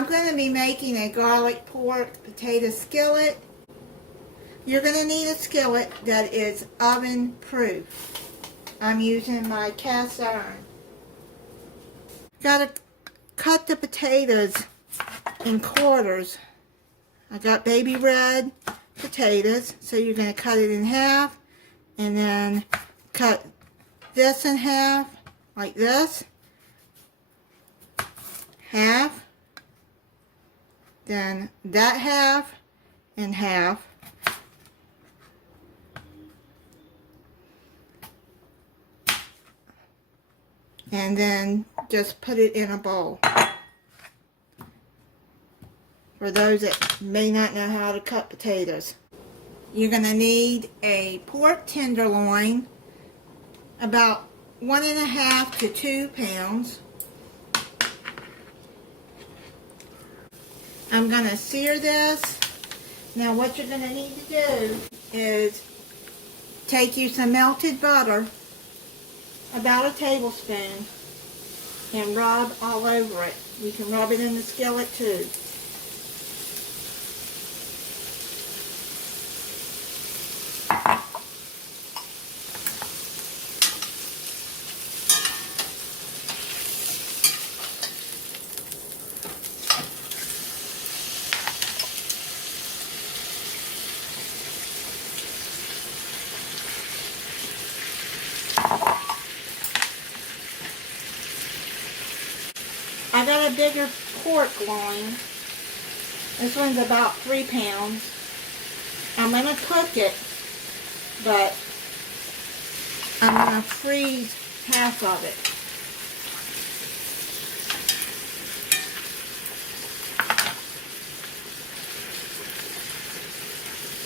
I'm going to be making a garlic pork potato skillet. You're going to need a skillet that is oven proof. I'm using my cast iron. Got to cut the potatoes in quarters. I got baby red potatoes, so you're going to cut it in half and then cut this in half like this. Half, then that half and half, and then just put it in a bowl. For those that may not know how to cut potatoes, you're going to need a pork tenderloin, about 1.5 to 2 pounds. I'm going to sear this. Now what you're going to need to do is take you some melted butter, about a tablespoon, and rub all over it. You can rub it in the skillet too. I got a bigger pork loin. This one's about 3 pounds. I'm going to cook it, but I'm going to freeze half of it.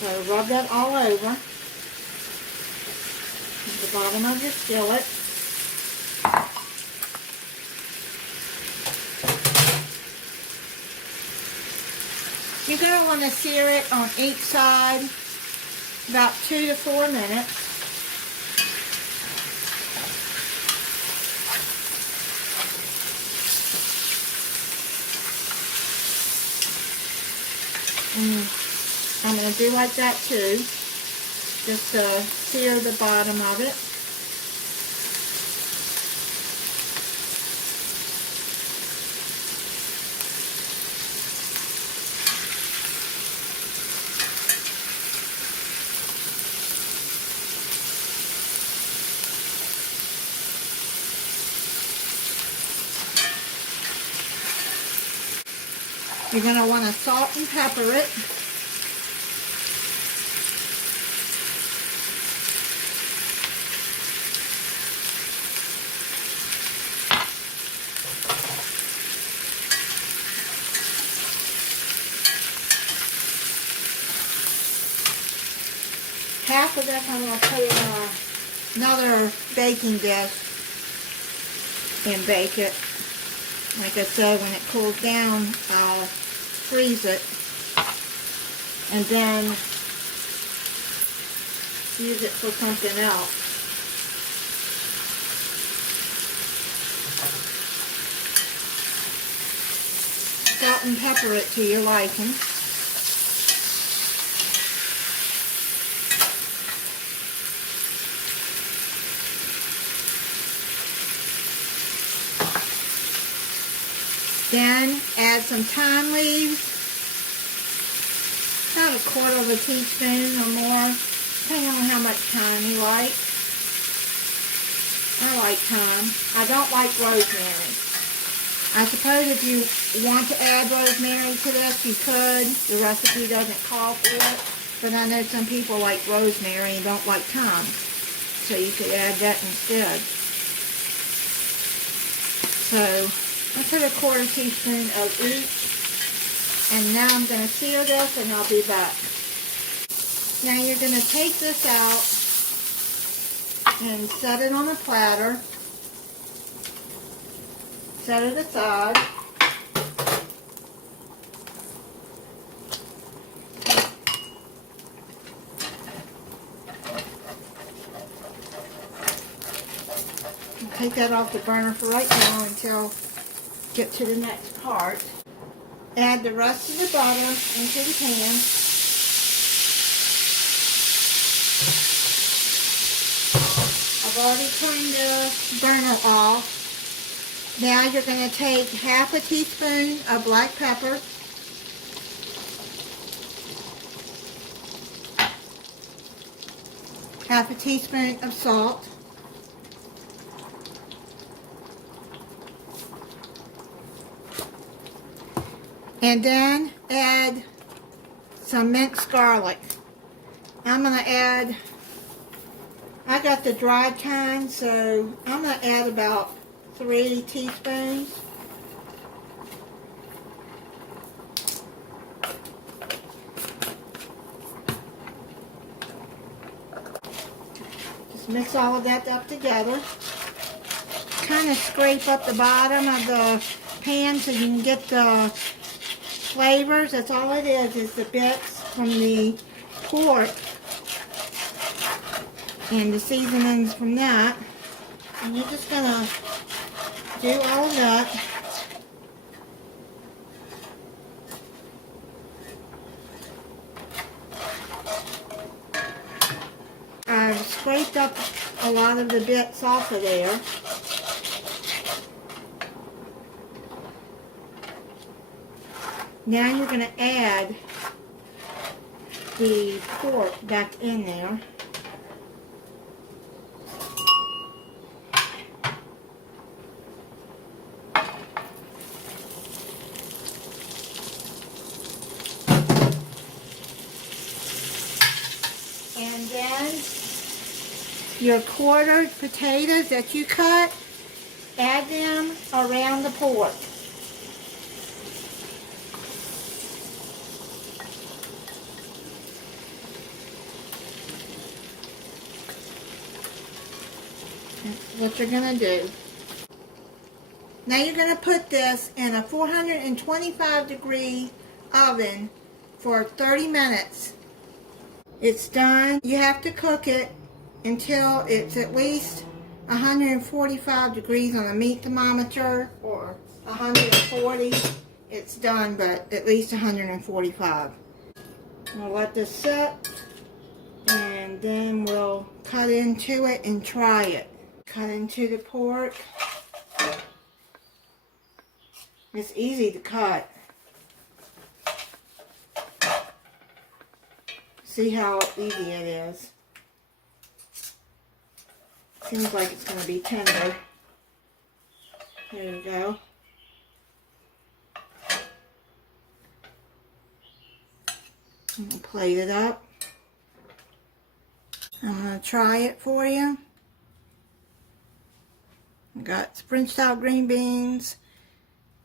So rub that all over the bottom of your skillet. You're going to want to sear it on each side about 2 to 4 minutes. I'm going to do like that too, just to sear the bottom of it. You're going to want to salt and pepper it. Half of this I'm going to put in another baking dish and bake it. Like I said, when it cools down, I'll freeze it and then use it for something else. Salt and pepper it to your liking. Then add some thyme leaves, about 1/4 teaspoon or more, depending on how much thyme you like. I like thyme. I don't like rosemary. I suppose if you want to add rosemary to this, you could. The recipe doesn't call for it, but I know some people like rosemary and don't like thyme, so you could add that instead. So I put 1/4 teaspoon of each, and now I'm going to sear this and I'll be back. Now you're going to take this out and set it on a platter. Set it aside. Take that off the burner for right now until get to the next part. Add the rest of the butter into the pan. I've already turned the burner off. Now you're going to take half a teaspoon of black pepper. Half a teaspoon of salt. And then add some minced garlic. I'm going to add, I got the dried kind, so I'm going to add about 3 teaspoons. Just mix all of that up together. Kind of scrape up the bottom of the pan so you can get the flavors. That's all it is the bits from the pork and the seasonings from that. And you're just going to do all of that. I've scraped up a lot of the bits off of there. Now you're going to add the pork back in there. And then your quartered potatoes that you cut, add them around the pork. That's what you're going to do. Now you're going to put this in a 425 degree oven for 30 minutes. It's done. You have to cook it until it's at least 145 degrees on the meat thermometer, or 140. It's done, but at least 145. We'll let this sit, and then we'll cut into it and try it. Cut into the pork. It's easy to cut. See how easy it is. Seems like it's going to be tender. There you go. I'm going to plate it up. I'm going to try it for you. I got French style green beans,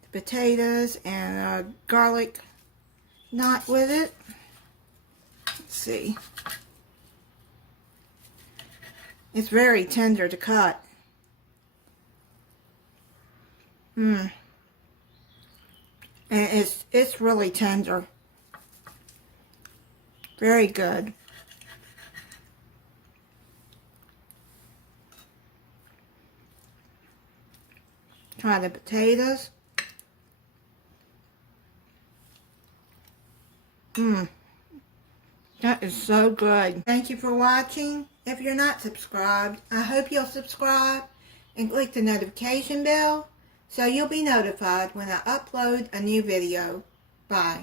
the potatoes, and a garlic knot with it. Let's see. It's very tender to cut. And it's really tender. Very good. Try the potatoes. That is so good. Thank you for watching. If you're not subscribed, I hope you'll subscribe and click the notification bell so you'll be notified when I upload a new video. Bye.